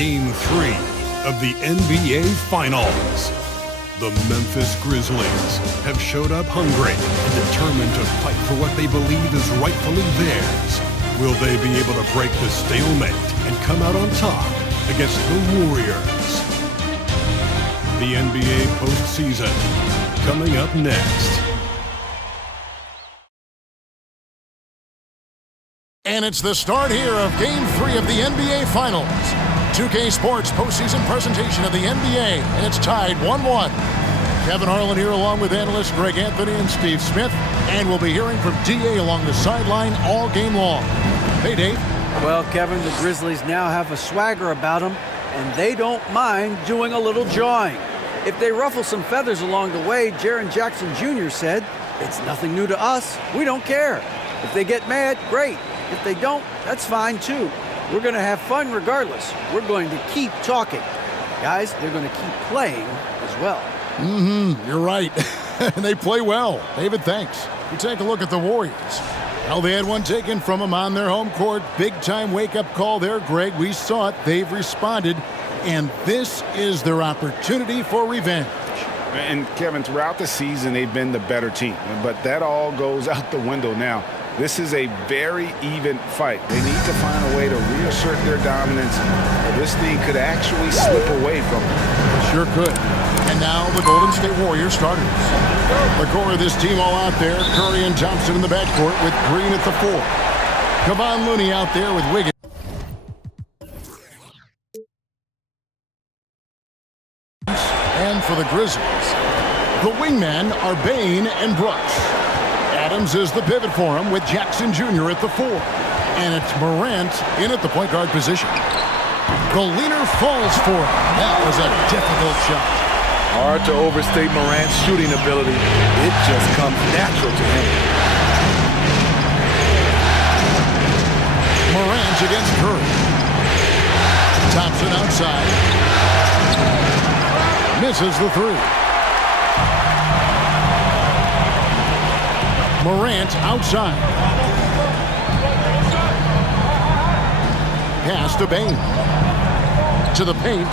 Game 3 of the NBA Finals. The Memphis Grizzlies have showed up hungry and determined to fight for what they believe is rightfully theirs. Will they be able to break the stalemate and come out on top against the Warriors? The NBA postseason coming up next. And it's the start here of Game 3 of the NBA Finals. 2K Sports postseason presentation of the NBA, and it's tied 1-1. Kevin Harlan here along with analysts Greg Anthony and Steve Smith, and we'll be hearing from DA along the sideline all game long. Hey, Dave. Well, Kevin, the Grizzlies now have a swagger about them, and they don't mind doing a little jawing. If they ruffle some feathers along the way, Jaren Jackson Jr. said, "It's nothing new to us. We don't care. If they get mad, great. If they don't, that's fine too. We're going to have fun regardless. We're going to keep talking." Guys, they're going to keep playing as well. You're right. And they play well. David, thanks. You take a look at the Warriors. Well, they had one taken from them on their home court. Big-time wake-up call there, Greg. We saw it. They've responded. And this is their opportunity for revenge. And, Kevin, throughout the season, they've been the better team. But that all goes out the window now. This is a very even fight. They need to find a way to reassert their dominance, or this thing could actually slip away from them. Sure could. And now the Golden State Warriors starters. The core of this team all out there. Curry and Thompson in the backcourt with Green at the 4. Kevon Looney out there with Wiggins. And for the Grizzlies, the wingmen are Bane and Brooks. Adams is the pivot for him with Jackson Jr. at the 4. And it's Morant in at the point guard position. The leaner falls for it. That was a difficult shot. Hard to overstate Morant's shooting ability. It just comes natural to him. Morant against Curry. Thompson outside. Misses the 3. Morant outside. Pass to Bane. To the paint.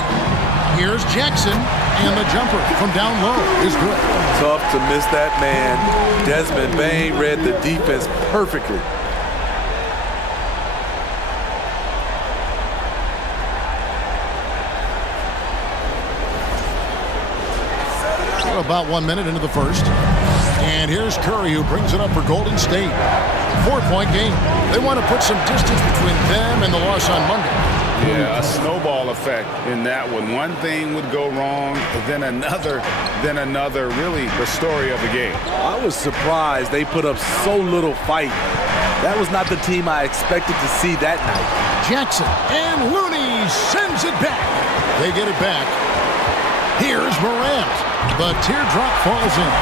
Here's Jackson. And the jumper from down low is good. Tough to miss that man. Desmond Bane read the defense perfectly. We're about 1 minute into the first. And here's Curry, who brings it up for Golden State. 4-point game. They want to put some distance between them and the loss on Monday. Yeah, a snowball effect in that one. One thing would go wrong, then another, really the story of the game. I was surprised they put up so little fight. That was not the team I expected to see that night. Jackson and Looney sends it back. They get it back. Here's Morant. The teardrop falls in.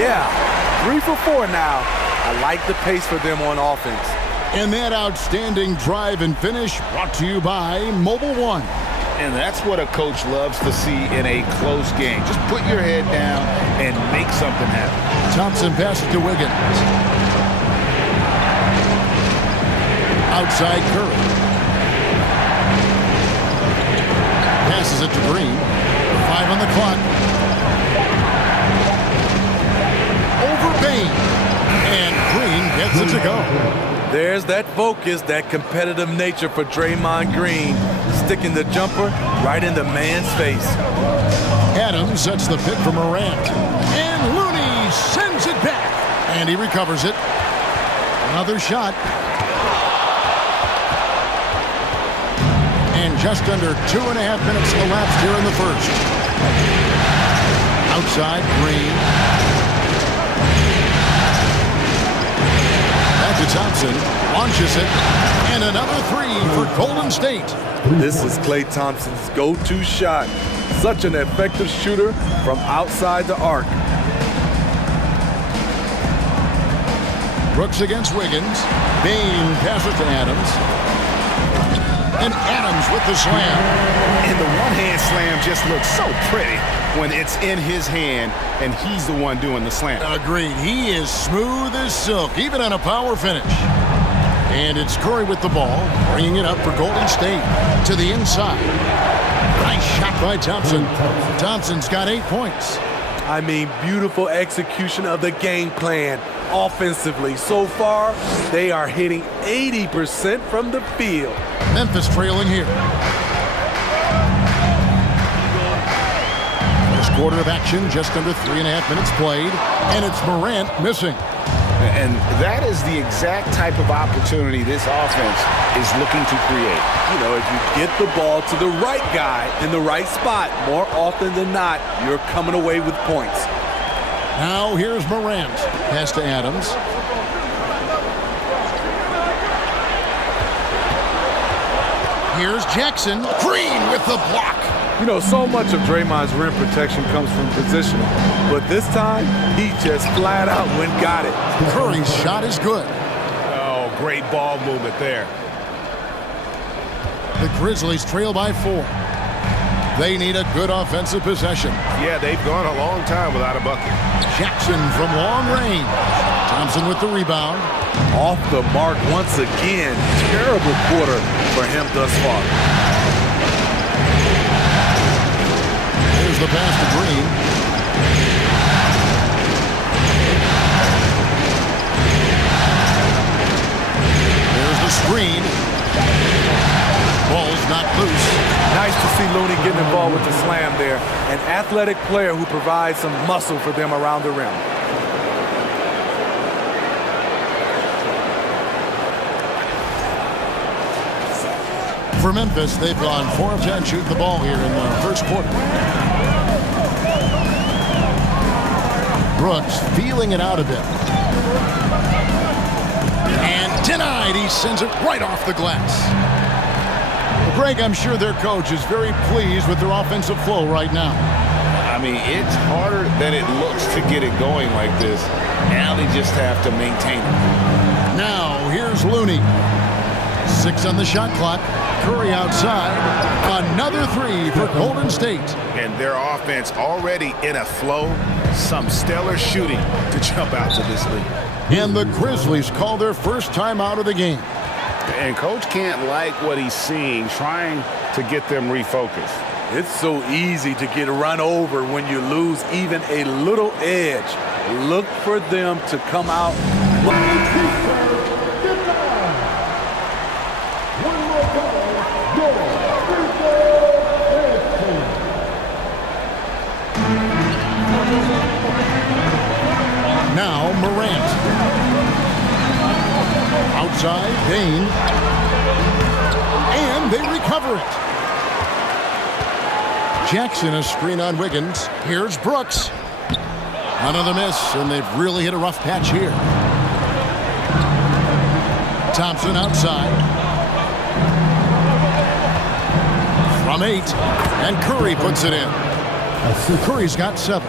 Yeah, 3 for 4 now. I like the pace for them on offense. And that outstanding drive and finish brought to you by Mobile One. And that's what a coach loves to see in a close game. Just put your head down and make something happen. Thompson passes to Wiggins. Outside Curry. Passes it to Green. 5 on the clock. Over Bane. And Green gets it to go. There's that focus, that competitive nature for Draymond Green, sticking the jumper right in the man's face. Adams sets the pick for Morant. And Looney sends it back. And he recovers it. Another shot. And just under 2.5 minutes elapsed here in the first. Outside, Green. To Thompson, launches it, and another 3 for Golden State. This is Klay Thompson's go-to shot. Such an effective shooter from outside the arc. Brooks against Wiggins. Bane passes to Adams. And Adams with the slam. And the one-hand slam just looks so pretty when it's in his hand and he's the one doing the slam. Agreed. He is smooth as silk, even on a power finish. And it's Curry with the ball, bringing it up for Golden State to the inside. Nice shot by Thompson. Thompson's got 8 points. I mean, beautiful execution of the game plan offensively. So far, they are hitting 80% from the field. Memphis trailing here. First quarter of action, just under 3.5 minutes played, and it's Morant missing. And that is the exact type of opportunity this offense is looking to create. You know, if you get the ball to the right guy in the right spot, more often than not, you're coming away with points. Now here's Morant. Pass to Adams. Here's Jackson. Green with the block. You know, so much of Draymond's rim protection comes from positioning, but this time, he just flat out went got it. Curry's shot is good. Oh, great ball movement there. The Grizzlies trail by 4. They need a good offensive possession. Yeah, they've gone a long time without a bucket. Jackson from long range. Thompson with the rebound. Off the mark once again. Terrible quarter for him thus far. Here's the pass to Green. There's the screen. Ball's not loose. Nice to see Looney getting involved with the slam there. An athletic player who provides some muscle for them around the rim. For Memphis, they've gone 4 of 10 shooting the ball here in the first quarter. Brooks feeling it out a bit. And denied. He sends it right off the glass. Well, Greg, I'm sure their coach is very pleased with their offensive flow right now. I mean, it's harder than it looks to get it going like this. Now they just have to maintain it. Now, here's Looney. 6 on the shot clock. Curry outside. Another 3 for Golden State. And their offense already in a flow. Some stellar shooting to jump out to this lead. And the Grizzlies call their first time out of the game. And coach can't like what he's seeing, trying to get them refocused. It's so easy to get run over when you lose even a little edge. Look for them to come out. Now Morant. Outside, Dane. And they recover it. Jackson, a screen on Wiggins. Here's Brooks. Another miss, and they've really hit a rough patch here. Thompson outside. From 8. And Curry puts it in. Curry's got 7.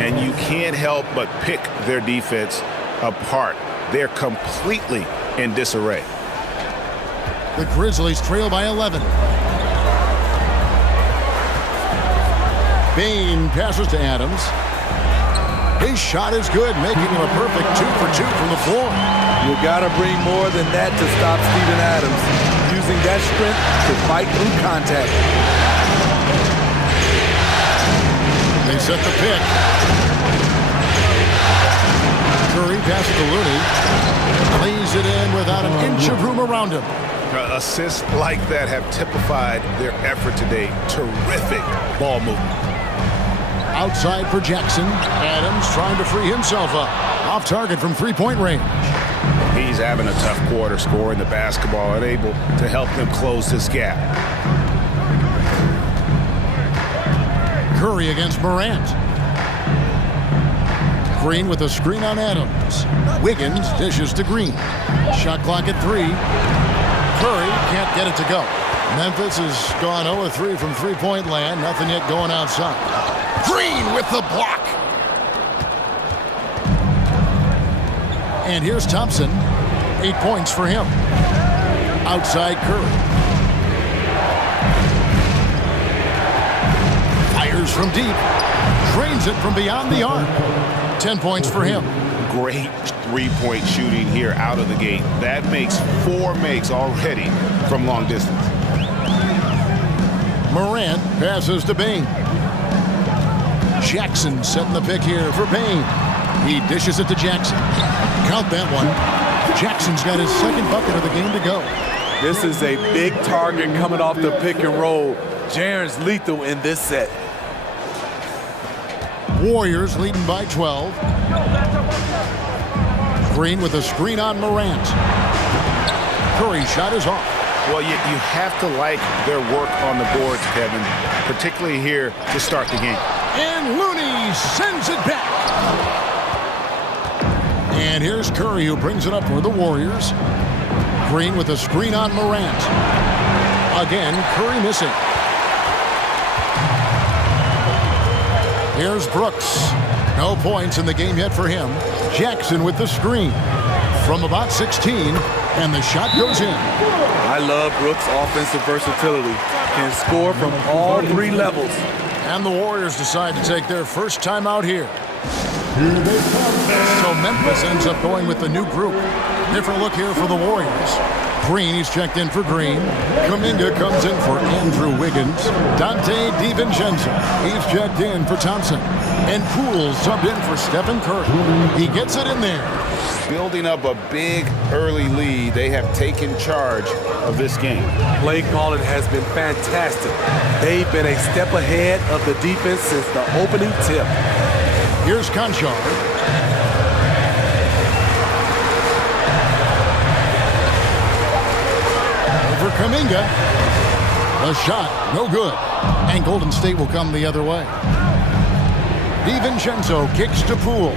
And you can't help but pick their defense apart. They're completely in disarray. The Grizzlies trail by 11. Bain passes to Adams. His shot is good, making him a perfect 2 for 2 from the floor. You got to bring more than that to stop Steven Adams, using that strength to fight through contact. They set the pick. Curry passes to Looney. Lays it in without an inch of room around him. Assists like that have typified their effort today. Terrific ball movement. Outside for Jackson. Adams trying to free himself up. Off target from 3-point range. He's having a tough quarter, scoring the basketball and able to help them close this gap. Curry against Morant. Green with a screen on Adams. Wiggins dishes to Green. Shot clock at 3. Curry can't get it to go. Memphis has gone 0-3 from 3-point land. Nothing yet going outside. Green with the block. And here's Thompson. 8 points for him. Outside Curry. Fires from deep. Drains it from beyond the arc. 10 points for him. great three-point shooting here out of the gate. That makes 4 makes already from long distance. Morant passes to Bain. Jackson setting the pick here for Bain. He dishes it to Jackson. Count that one. Jackson's got his second bucket of the game to go. This is a big target coming off the pick and roll. Jaren's lethal in this set. Warriors leading by 12. Green with a screen on Morant. Curry shot is off. Well, you have to like their work on the boards, Kevin, particularly here to start the game. And Looney sends it back. And here's Curry, who brings it up for the Warriors. Green with a screen on Morant. Again, Curry missing. Here's Brooks. No points in the game yet for him. Jackson with the screen from about 16, and the shot goes in. I love Brooks' offensive versatility. Can score from all 3 levels. And the Warriors decide to take their first time out here. So Memphis ends up going with the new group. Different look here for the Warriors. Green, he's checked in for Green. Kuminga comes in for Andrew Wiggins. Dante DiVincenzo, he's checked in for Thompson. And Poole subbed in for Stephen Curry. He gets it in there. Building up a big early lead, they have taken charge of this game. Play calling has been fantastic. They've been a step ahead of the defense since the opening tip. Here's Conchar. For Kuminga. A shot, no good. And Golden State will come the other way. DiVincenzo kicks to Poole.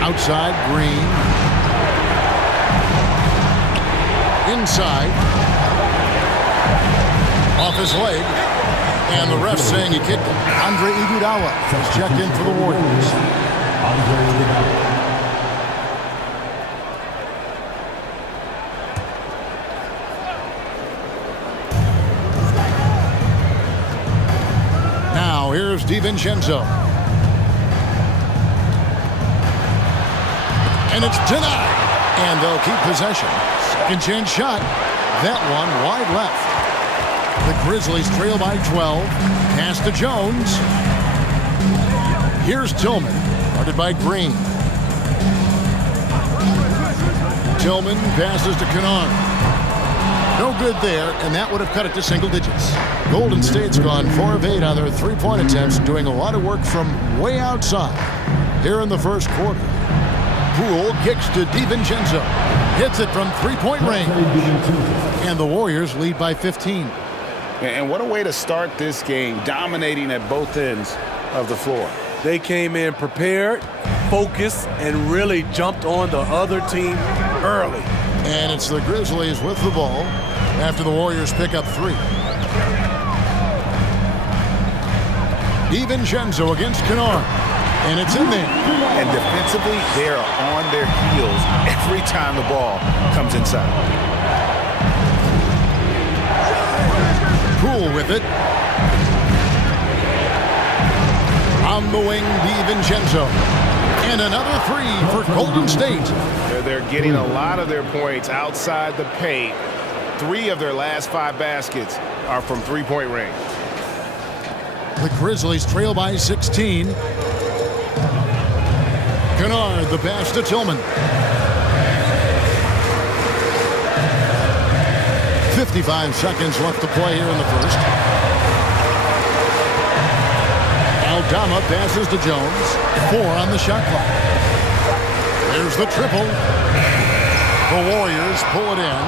Outside, Green. Inside. Off his leg. And the ref saying he kicked it. Andre Iguodala has checked in for the Warriors. Now here's DiVincenzo. And it's denied. And they'll keep possession. Second chance shot. That one wide left. The Grizzlies trail by 12. Pass to Jones. Here's Tillman. Guarded by Green. Tillman passes to Kennard. No good there, and that would have cut it to single digits. Golden State's gone 4 of 8 on their three-point attempts, doing a lot of work from way outside. Here in the first quarter. Poole kicks to DiVincenzo. Hits it from three-point range. And the Warriors lead by 15. And what a way to start this game, dominating at both ends of the floor. They came in prepared, focused, and really jumped on the other team early. And it's the Grizzlies with the ball after the Warriors pick up 3. DiVincenzo against Kennard. And it's in there. And defensively, they are on their heels every time the ball comes inside. Poole with it. On the wing, DiVincenzo. And another 3 for Golden State. They're getting a lot of their points outside the paint. 3 of their last 5 baskets are from three-point range. The Grizzlies trail by 16. Kennard, the pass to Tillman. 55 seconds left to play here in the first. Aldama passes to Jones. 4 on the shot clock. There's the triple. The Warriors pull it in.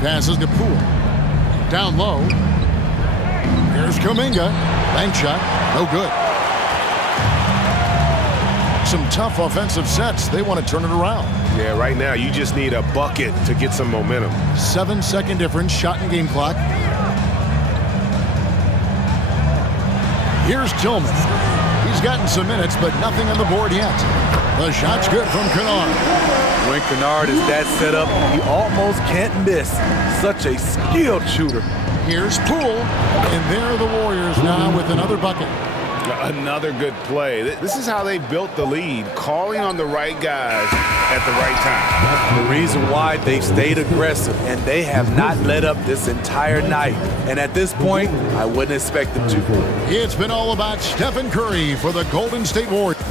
Passes to Poole. Down low. Here's Kuminga. Bank shot. No good. Some tough offensive sets. They want to turn it around. Yeah, right now you just need a bucket to get some momentum. 7-second difference, shot and game clock. Here's Tillman. He's gotten some minutes, but nothing on the board yet. The shot's good from Kennard. When Kennard is that set up, he almost can't miss. Such a skilled shooter. Here's Poole, and there are the Warriors now with another bucket. Another good play. This is how they built the lead, calling on the right guys at the right time. The reason why they've stayed aggressive, and they have not let up this entire night. And at this point, I wouldn't expect them to. It's been all about Stephen Curry for the Golden State Warriors.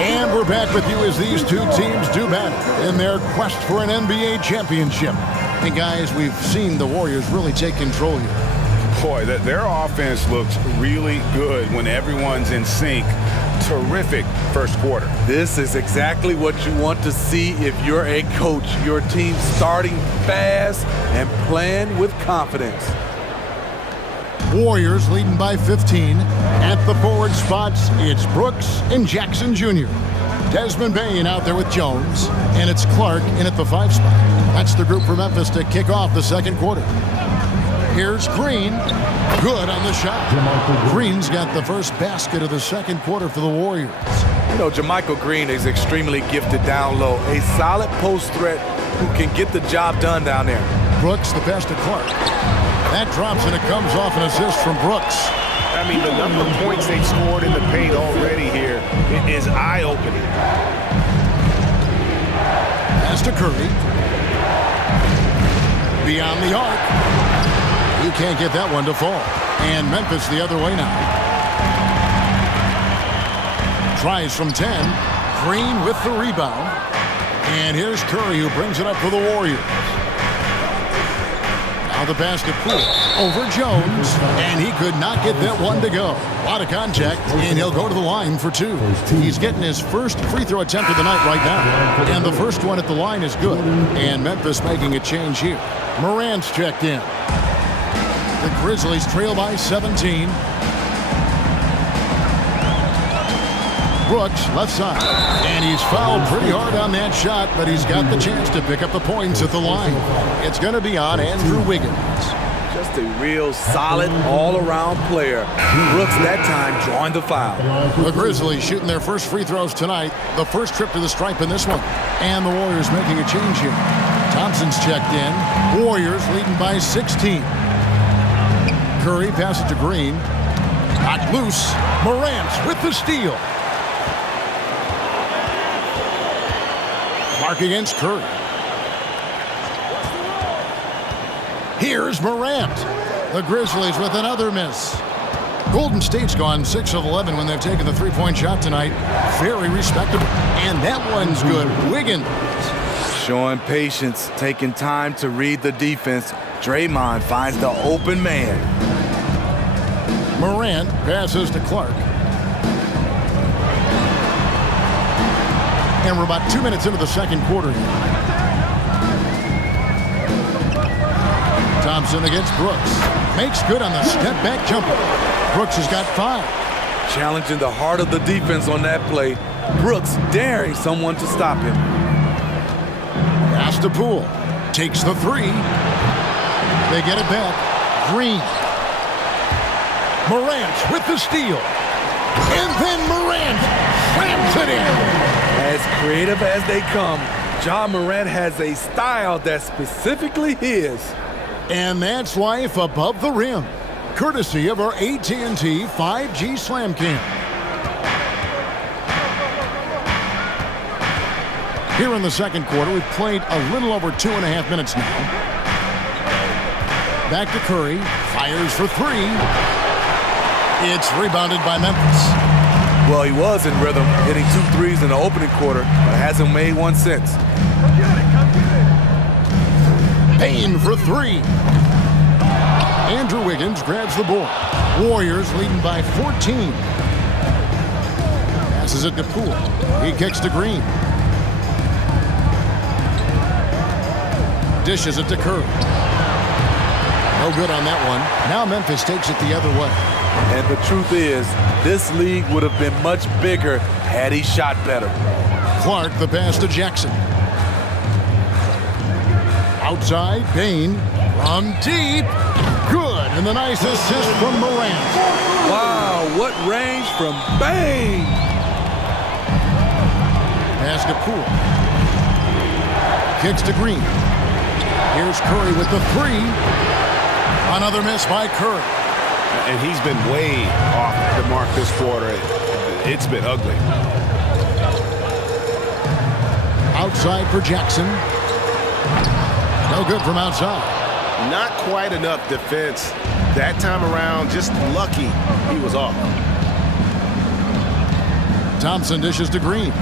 And we're back with you as these two teams do battle in their quest for an NBA championship. And guys, we've seen the Warriors really take control here. Boy, their offense looks really good when everyone's in sync. Terrific first quarter. This is exactly what you want to see if you're a coach. Your team starting fast and playing with confidence. Warriors leading by 15. At the forward spots, it's Brooks and Jackson Jr. Desmond Bane out there with Jones, and it's Clark in at the 5 spot. That's the group for Memphis to kick off the second quarter. Here's Green. Good on the shot. Green's got the first basket of the second quarter for the Warriors. You know, JaMychal Green is extremely gifted down low. A solid post threat who can get the job done down there. Brooks, the pass to Clark. That drops, and it comes off an assist from Brooks. I mean, the number of points they've scored in the paint already here is eye-opening. Pass to Curry. Beyond the arc. He can't get that one to fall. And Memphis the other way now. Tries from 10. Green with the rebound. And here's Curry who brings it up for the Warriors. Now the pass to Poole. Over Jones. And he could not get that one to go. A lot of contact, and he'll go to the line for 2. He's getting his first free throw attempt of the night right now. And the first one at the line is good. And Memphis making a change here. Morant's checked in. The Grizzlies trail by 17. Brooks, left side. And he's fouled pretty hard on that shot, but he's got the chance to pick up the points at the line. It's going to be on Andrew Wiggins. Just a real solid all-around player. Brooks that time drawing the foul. The Grizzlies shooting their first free throws tonight. The first trip to the stripe in this one. And the Warriors making a change here. Thompson's checked in. Warriors leading by 16. Curry passes to Green. Knocked loose. Morant with the steal. Clark against Curry. Here's Morant. The Grizzlies with another miss. Golden State's gone 6 of 11 when they've taken the three-point shot tonight. Very respectable. And that one's good. Wiggins. Showing patience, taking time to read the defense. Draymond finds the open man. Morant passes to Clark. And we're about 2 minutes into the second quarter here. Thompson against Brooks. Makes good on the step-back jumper. Brooks has got 5. Challenging the heart of the defense on that play. Brooks daring someone to stop him. Pass to Poole. Takes the 3. They get it back. Green. Morant with the steal. And then Morant slams it in. As creative as they come, Ja Morant has a style that's specifically his. And that's life above the rim. Courtesy of our AT&T 5G Slam Cam. Here in the second quarter, we've played a little over 2.5 minutes now. Back to Curry. Fires for 3. It's rebounded by Memphis. Well, he was in rhythm, hitting 2 threes in the opening quarter, but hasn't made one since. Bane for 3. Andrew Wiggins grabs the board. Warriors leading by 14. Passes it to Poole. He kicks to Green. Dishes it to Curry. No good on that one. Now Memphis takes it the other way. And the truth is, this league would have been much bigger had he shot better. Clark, the pass to Jackson. Outside, Bane from deep. Good, and the nice assist from Morant. Wow, what range from Bane! Pass to Poole. Kicks to Green. Here's Curry with the three. Another miss by Curry. And he's been way off the mark this quarter. It's been ugly. Outside for Jackson. No good from outside. Not quite enough defense. That time around, just lucky he was off. Thompson dishes to Green.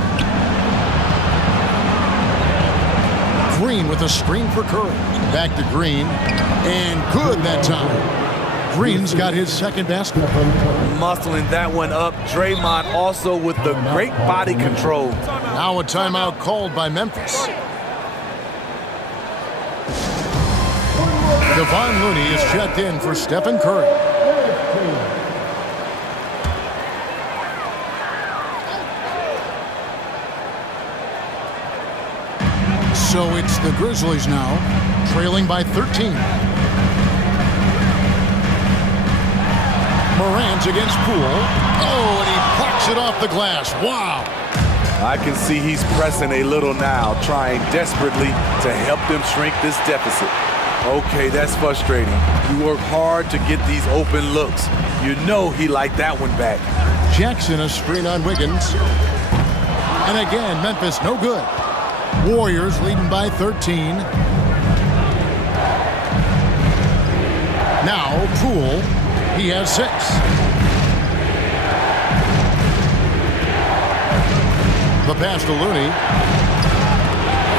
Green with a screen for Curry. Back to Green. And good that time. Green's got his second basket. Muscling that one up. Draymond also with the great body control. Now a timeout called by Memphis. Devon Looney is checked in for Stephen Curry. So it's the Grizzlies now, trailing by 13. Morant against Poole. Oh, and he plucks it off the glass. Wow. I can see he's pressing a little now, trying desperately to help them shrink this deficit. Okay, that's frustrating. You work hard to get these open looks. You know he liked that one back. Jackson a screen on Wiggins. And again, Memphis no good. Warriors leading by 13. Now Poole, he has 6. The pass to Looney.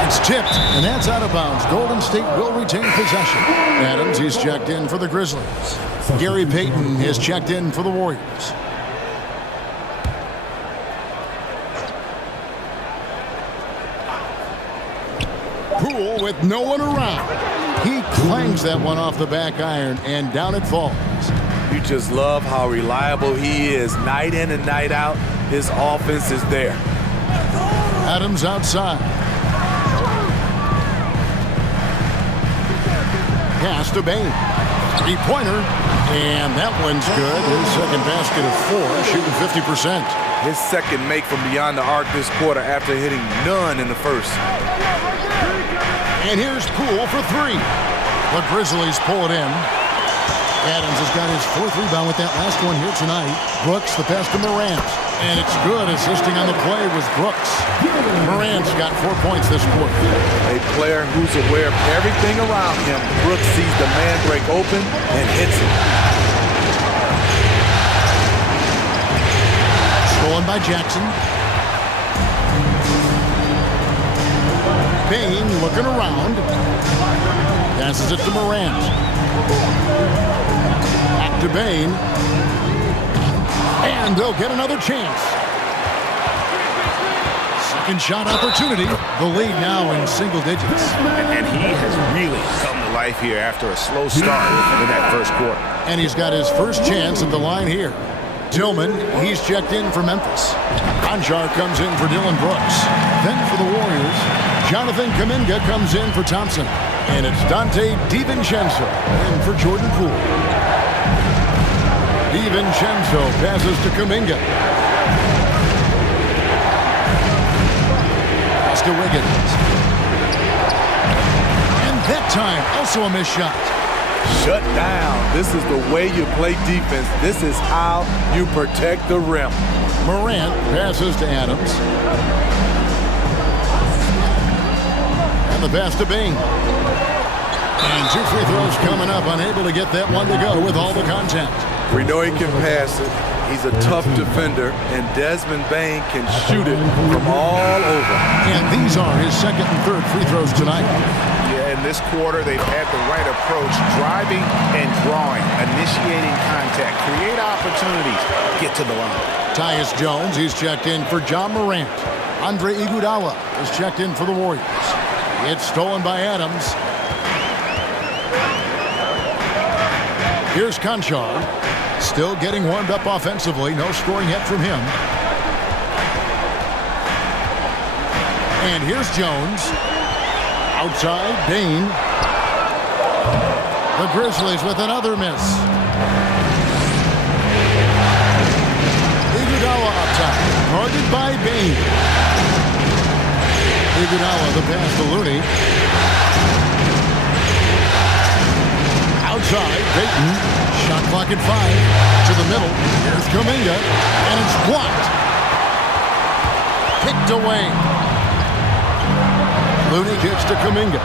It's tipped, and that's out of bounds. Golden State will retain possession. Adams, he's checked in for the Grizzlies. Gary Payton is checked in for the Warriors. Poole with no one around. He clangs that one off the back iron, and down it falls. You just love how reliable he is. Night in and night out, his offense is there. Adams outside. Pass to Bane. Three-pointer, and that one's good. His second basket of 4, shooting 50%. His second make from beyond the arc this quarter after hitting none in the first. And here's Poole for 3. The Grizzlies pull it in. Adams has got his 4th rebound with that last one here tonight. Brooks, the pass to Morant. And it's good. Assisting on the play was Brooks. Morant's got 4 points this quarter. A player who's aware of everything around him. Brooks sees the man break open and hits it. Stolen by Jackson. Bane looking around. Passes it to Morant. Back to Bane. And they'll get another chance. Second shot opportunity. The lead now in single digits. And he has really come to life here after a slow start in that first quarter. And he's got his first chance at the line here. Tillman, he's checked in for Memphis. Quasar comes in for Dylan Brooks. Then for the Warriors, Jonathan Kuminga comes in for Thompson. And it's Dante DiVincenzo in for Jordan Poole. DiVincenzo passes to Kuminga. Pass to Wiggins. And that time, also a missed shot. Shut down. This is the way you play defense. This is how you protect the rim. Morant passes to Adams. And the pass to Bing. And 2 free throws coming up. Unable to get that one to go with all the contact. We know he can pass it. He's a tough defender, and Desmond Bane can shoot it from all over. And these are his second and third free throws tonight. Yeah, in this quarter, they've had the right approach, driving and drawing, initiating contact, create opportunities, get to the line. Tyus Jones, he's checked in for John Morant. Andre Iguodala is checked in for the Warriors. It's stolen by Adams. Here's Quasar. Still getting warmed up offensively. No scoring yet from him. And here's Jones. Outside, Bane. The Grizzlies with another miss. top. Guarded by Bain. Iguodala, the pass to Looney. Outside, Payton. Shot clock at 5. To the middle. Here's Kuminga. And it's blocked. Kicked away. Looney kicks to Kuminga.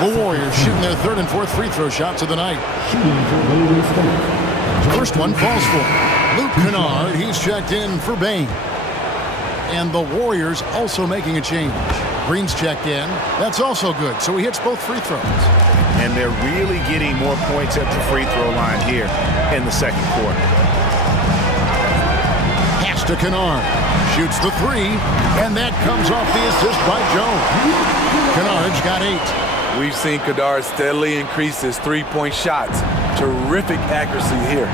The Warriors shooting their third and fourth free throw shots of the night. First one falls for Luke Kennard. He's checked in for Bain. And the Warriors also making a change. Green's checked in. That's also good. So he hits both free throws. And they're really getting more points at the free throw line here in the second quarter. Pass to Kennard. Shoots the three. And that comes off the assist by Jones. Kennard's got 8. We've seen Quasar steadily increase his three-point shots. Terrific accuracy here.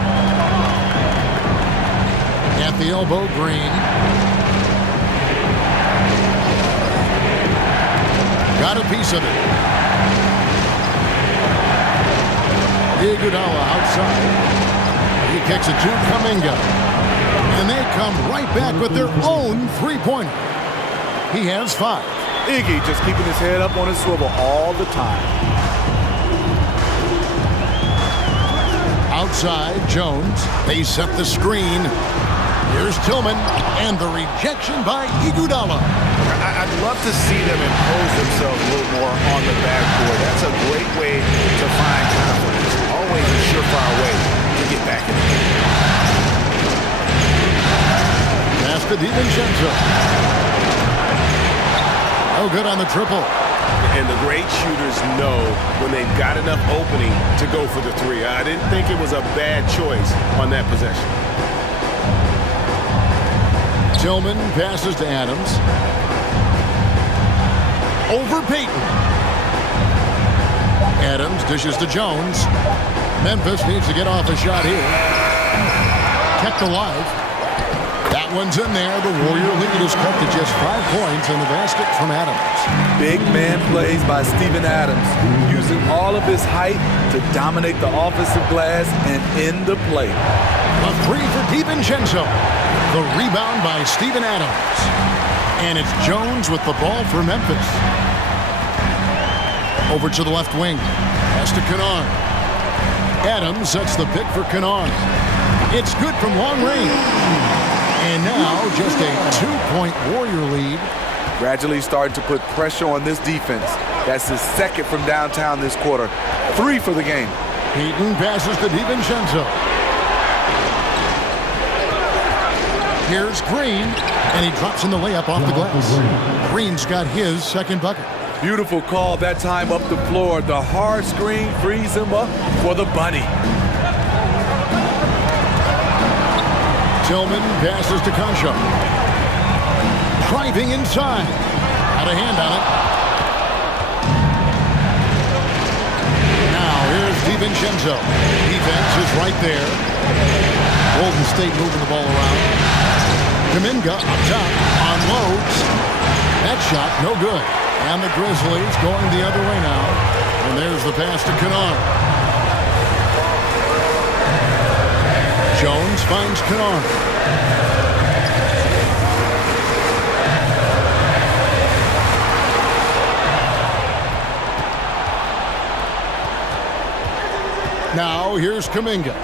At the elbow, Green. Got a piece of it. Iguodala outside. He kicks it to Kuminga. And they come right back with their own three-pointer. He has 5. Iggy just keeping his head up on his swivel all the time. Outside, Jones. They set the screen. Here's Tillman. And the rejection by Iguodala. I'd love to see them impose themselves a little more on the backboard. That's a great way to find confidence. Always a surefire way to get back in the game. Pass to DiVincenzo. Oh, good on the triple. And the great shooters know when they've got enough opening to go for the three. I didn't think it was a bad choice on that possession. Tillman passes to Adams. Over Payton. Adams dishes to Jones. Memphis needs to get off a shot here. Kept alive. That one's in there. The Warrior lead is cut to just 5 points in the basket from Adams. Big man plays by Steven Adams, using all of his height to dominate the offensive glass and end the play. A three for DiVincenzo. The rebound by Steven Adams. And it's Jones with the ball for Memphis. Over to the left wing. Pass to Kennard. Adams sets the pick for Kennard. It's good from long range. And now just a 2-point Warrior lead. Gradually starting to put pressure on this defense. That's his second from downtown this quarter. 3 for the game. Payton passes to DiVincenzo. Here's Green, and he drops in the layup off the glass. Green's got his second bucket. Beautiful call that time up the floor. The hard screen frees him up for the bunny. Tillman passes to Concho. Driving inside. Got a hand on it. Now here's DiVincenzo. Defense is right there. Golden State moving the ball around. Kuminga up top, unloads. That shot, no good. And the Grizzlies going the other way now. And there's the pass to Kennard. Jones finds Kennard. Now here's Kuminga.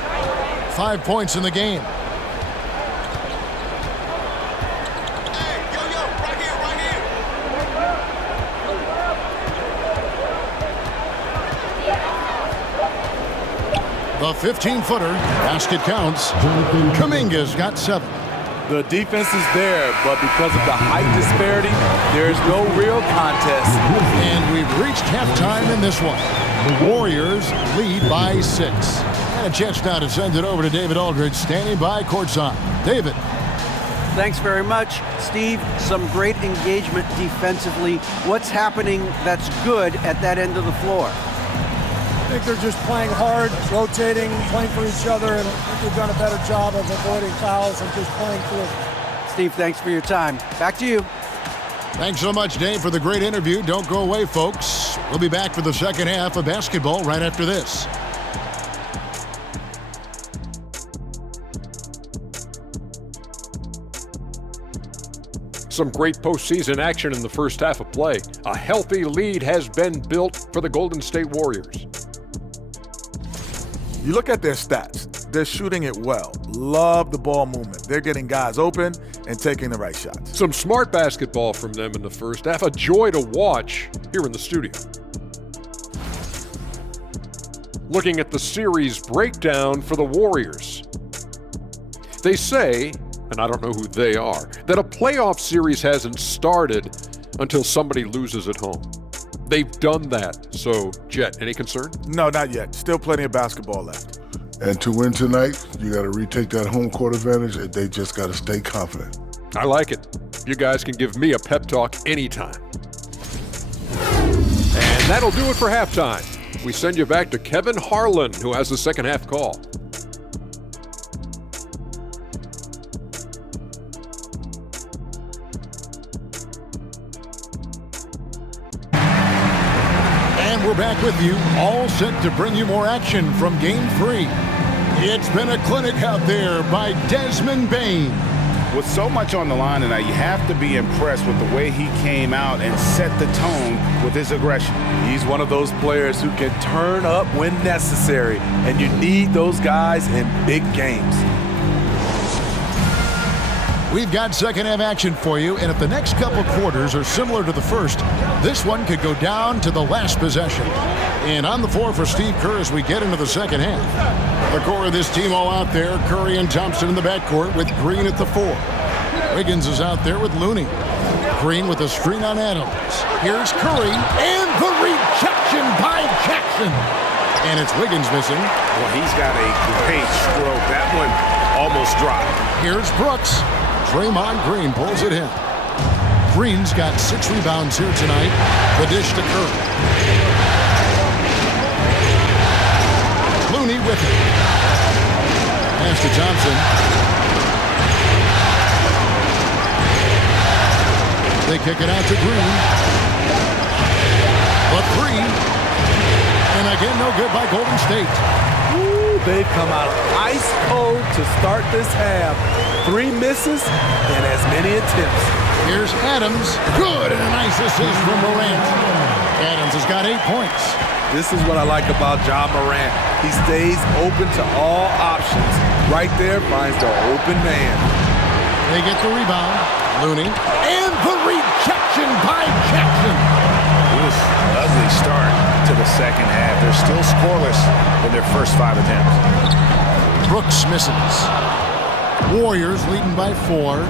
5 points in the game. The 15-footer, basket counts. Kuminga's got 7. The defense is there, but because of the height disparity, there's no real contest. And we've reached halftime in this one. The Warriors lead by 6. And a chance now to send it over to David Aldridge, standing by courtside. David. Thanks very much, Steve. Some great engagement defensively. What's happening that's good at that end of the floor? I think they're just playing hard, rotating, playing for each other, and I think we've done a better job of avoiding fouls and just playing through. Steve, thanks for your time. Back to you. Thanks so much, Dave, for the great interview. Don't go away, folks. We'll be back for the second half of basketball right after this. Some great postseason action in the first half of play. A healthy lead has been built for the Golden State Warriors. You look at their stats. They're shooting it well. Love the ball movement. They're getting guys open and taking the right shots. Some smart basketball from them in the first half. A joy to watch here in the studio. Looking at the series breakdown for the Warriors. They say, and I don't know who they are, that a playoff series hasn't started until somebody loses at home. They've done that. So, Jet, any concern? No, not yet. Still plenty of basketball left. And to win tonight, you got to retake that home court advantage, and they just got to stay confident. I like it. You guys can give me a pep talk anytime. And that'll do it for halftime. We send you back to Kevin Harlan, who has the second half call. And we're back with you, all set to bring you more action from Game 3. It's been a clinic out there by Desmond Bane. With so much on the line tonight, you have to be impressed with the way he came out and set the tone with his aggression. He's one of those players who can turn up when necessary, and you need those guys in big games. We've got second half action for you, and if the next couple quarters are similar to the first, this one could go down to the last possession. And on the floor for Steve Kerr as we get into the second half. The core of this team all out there, Curry and Thompson in the backcourt with Green at the 4. Wiggins is out there with Looney. Green with a screen on Adams. Here's Curry, and the rejection by Jackson. And it's Wiggins missing. Well, he's got a great stroke. That one almost dropped. Here's Brooks. Draymond Green pulls it in. Green's got 6 rebounds here tonight. The dish to Curry. Looney with it. Pass to Thompson. They kick it out to Green. A 3. And again, no good by Golden State. Ooh, they've come out ice cold to start this half. 3 misses and as many attempts. Here's Adams. Good, and a nice assist from Morant. Adams has got 8 points. This is what I like about Ja Morant. He stays open to all options. Right there finds the open man. They get the rebound. Looney. And the rejection by Jackson. Oof, ugly start to the second half. They're still scoreless in their first 5 attempts. Brooks misses. Warriors leading by 4.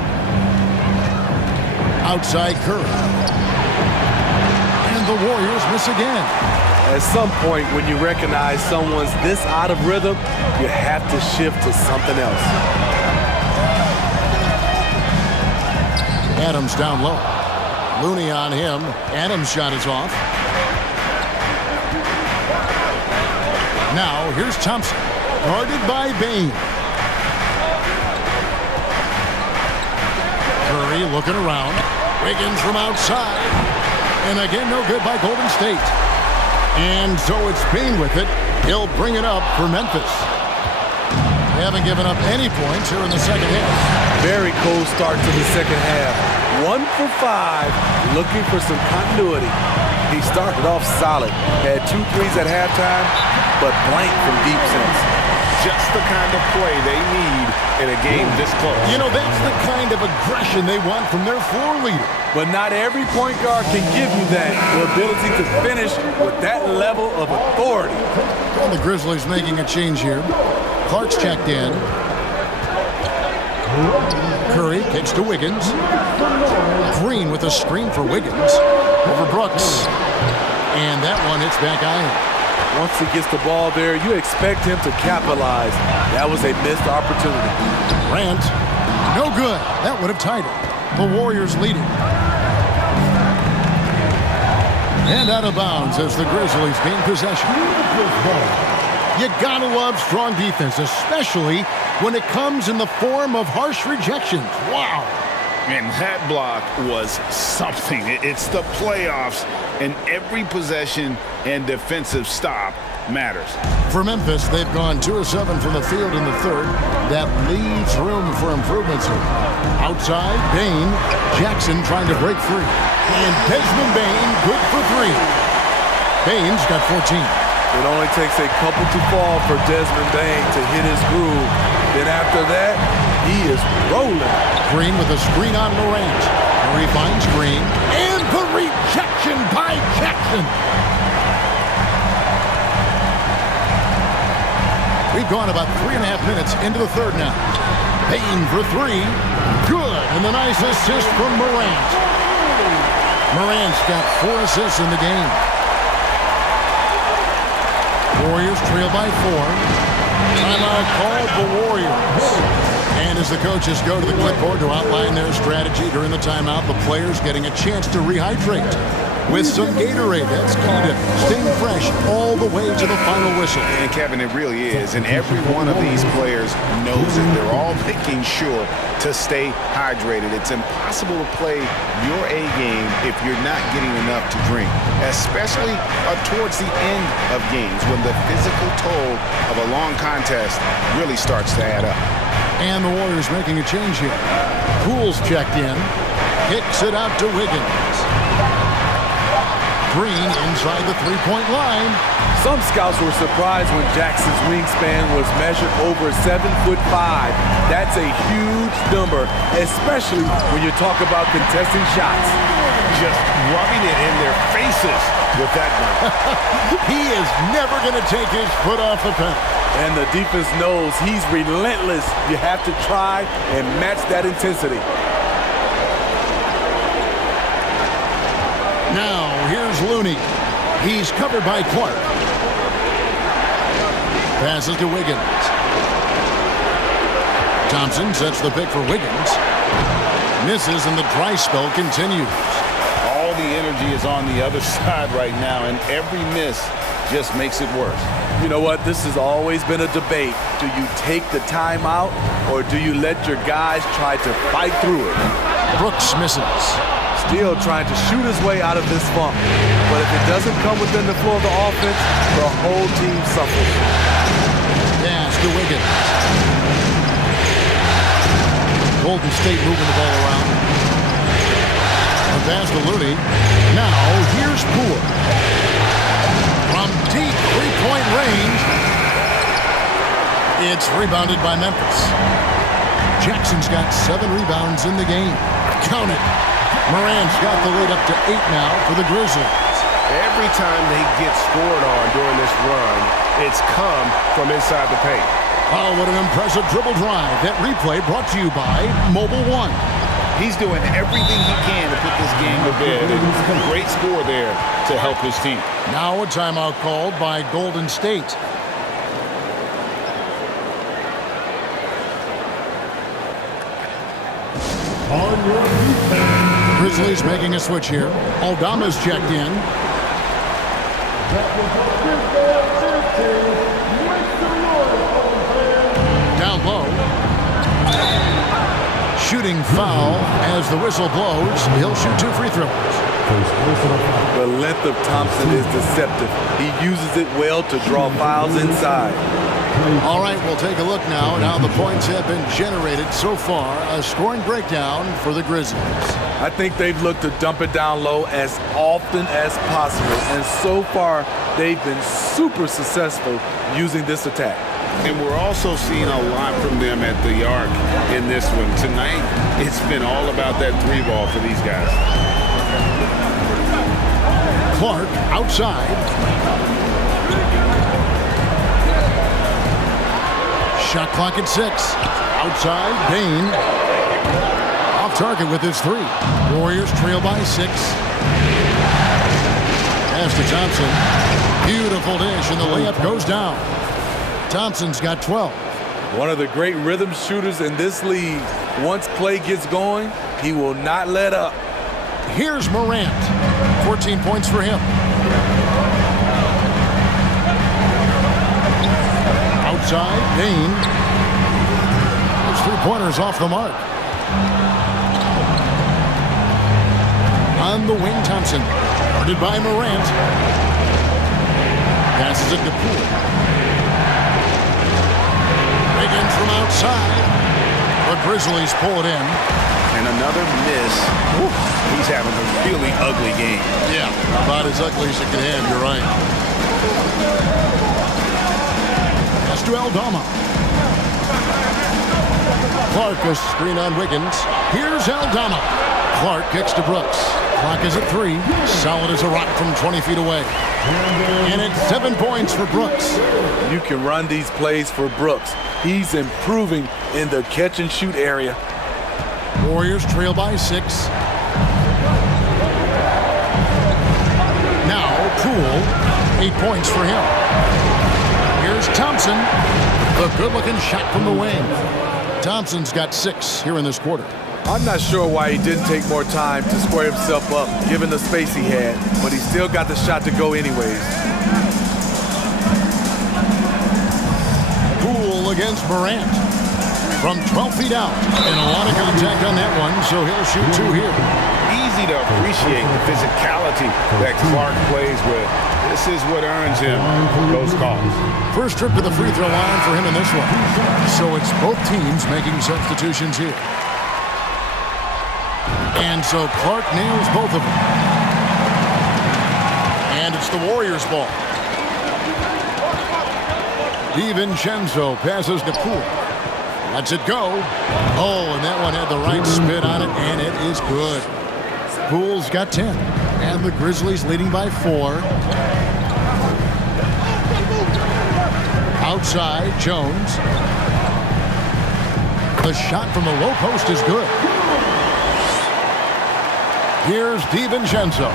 Outside Curry. And the Warriors miss again. At some point, when you recognize someone's this out of rhythm, you have to shift to something else. Adams down low. Looney on him. Adams' shot is off. Now, here's Thompson. Guarded by Bane. Curry looking around. Wiggins from outside. And again, no good by Golden State. And so it's Bane with it. He'll bring it up for Memphis. They haven't given up any points here in the second half. Very cold start to the second half. 1 for 5, looking for some continuity. He started off solid. Had 2 threes at halftime, but blank from deep since. Just the kind of play they need in a game this close. You know, that's the kind of aggression they want from their floor leader. But not every point guard can give you that, the ability to finish with that level of authority. Well, the Grizzlies making a change here. Clark's checked in. Curry kicks to Wiggins. Green with a screen for Wiggins. Over Brooks. And that one hits back iron. Once he gets the ball there, you expect him to capitalize. That was a missed opportunity. Grant, no good. That would have tied it. The Warriors leading. And out of bounds as the Grizzlies gain possession. You gotta love strong defense, especially when it comes in the form of harsh rejections. Wow. And that block was something. It's the playoffs, and every possession and defensive stop matters. For Memphis, they've gone 2 of 7 from the field in the third. That leaves room for improvements here. Outside, Bain. Jackson trying to break free. And Desmond Bain, good for 3. Bain's got 14. It only takes a couple to fall for Desmond Bain to hit his groove. Then after that, he is rolling. Green with a screen on Morant. Murray finds Green. And the rejection by Jackson. We've gone about 3.5 minutes into the third now. Bain for 3. Good. And the nice assist from Morant. Morant's got 4 assists in the game. Warriors trail by 4. Timeout called the Warriors. And as the coaches go to the clipboard to outline their strategy during the timeout, the players getting a chance to rehydrate with some Gatorade. That's key to staying fresh all the way to the final whistle. And Kevin, it really is. And every one of these players knows it. They're all making sure to stay hydrated. It's impossible to play your A game if you're not getting enough to drink, especially towards the end of games when the physical toll of a long contest really starts to add up. And the Warriors making a change here. Poole's checked in. Kicks it out to Wiggins. Green inside the three-point line. Some scouts were surprised when Jackson's wingspan was measured over 7'5". That's a huge number, especially when you talk about contesting shots. Just rubbing it in their faces with that one. He is never going to take his foot off the pedal. And the defense knows he's relentless. You have to try and match that intensity. Now, here's Looney. He's covered by Clark. Passes to Wiggins. Thompson sets the pick for Wiggins. Misses, and the dry spell continues. All the energy is on the other side right now, and every miss just makes it worse. You know what? This has always been a debate. Do you take the timeout, or do you let your guys try to fight through it? Brooks misses. Still trying to shoot his way out of this funk. But if it doesn't come within the flow of the offense, the whole team suffers. Pass to Wiggins. Golden State moving the ball around. A pass to Looney. Now, here's Poole. From deep three-point range. It's rebounded by Memphis. Jackson's got 7 rebounds in the game. Count it. Morant's got the lead up to 8 now for the Grizzlies. Every time they get scored on during this run, it's come from inside the paint. Oh, what an impressive dribble drive. That replay brought to you by Mobile One. He's doing everything he can to put this game to bed, and a great score there to help his team. Now a timeout called by Golden State. On your defense. Grizzlies making a switch here. Aldama's checked in. Down low. Shooting foul as the whistle blows. He'll shoot 2 free throws. The length of Thompson is deceptive. He uses it well to draw fouls inside. All right, we'll take a look now at how the points have been generated so far. A scoring breakdown for the Grizzlies. I think they've looked to dump it down low as often as possible. And so far, they've been super successful using this attack. And we're also seeing a lot from them at the arc in this one. Tonight, it's been all about that 3-ball for these guys. Clark outside. Shot clock at 6. Outside, Bain. Off target with his 3. Warriors trail by 6. Pass to Thompson. Beautiful dish, and the layup goes down. Thompson's got 12. One of the great rhythm shooters in this league. Once Clay gets going, he will not let up. Here's Morant. 14 points for him. Outside, Bain. His 3-pointers off the mark. On the wing, Thompson. Guarded by Morant. Passes it to Poole. Wiggins from outside. The Grizzlies pull it in. And another miss. He's having a really ugly game. Yeah, about as ugly as it can have, you're right. Pass to Aldama. Clark, a screen on Wiggins. Here's Aldama. Clark kicks to Brooks. Clock is at 3. Solid as a rock from 20 feet away. And it's 7 points for Brooks. You can run these plays for Brooks. He's improving in the catch and shoot area. Warriors trail by 6. Now Poole, 8 points for him. Here's Thompson. The good-looking shot from the wing. Thompson's got 6 here in this quarter. I'm not sure why he didn't take more time to square himself up, given the space he had, but he still got the shot to go anyways. Poole against Morant. From 12 feet out. And a lot of contact on that one, so he'll shoot 2 here. Easy to appreciate the physicality that Clark plays with. This is what earns him those calls. First trip to the free throw line for him in this one. So it's both teams making substitutions here. And so Clark nails both of them. And it's the Warriors' ball. DiVincenzo passes to Poole. Lets it go. Oh, and that one had the right spin on it, and it is good. Poole's got 10. And the Grizzlies leading by 4. Outside, Jones. The shot from the low post is good. Here's DiVincenzo.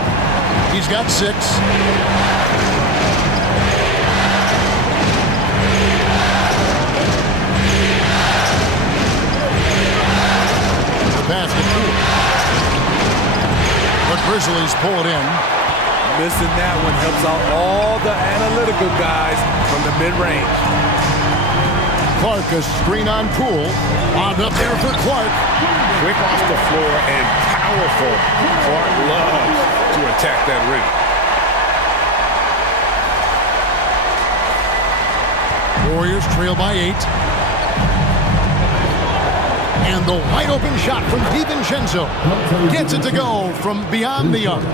He's got 6. Pass to Poole. The Grizzlies pull it in. Missing that one helps out all the analytical guys from the mid-range. Clark, a screen on Poole. Wound up there for Clark. Quick off the floor and powerful. Clark loves to attack that rim. Warriors trail by 8. And the wide open shot from DiVincenzo. Gets it to go from beyond the arc.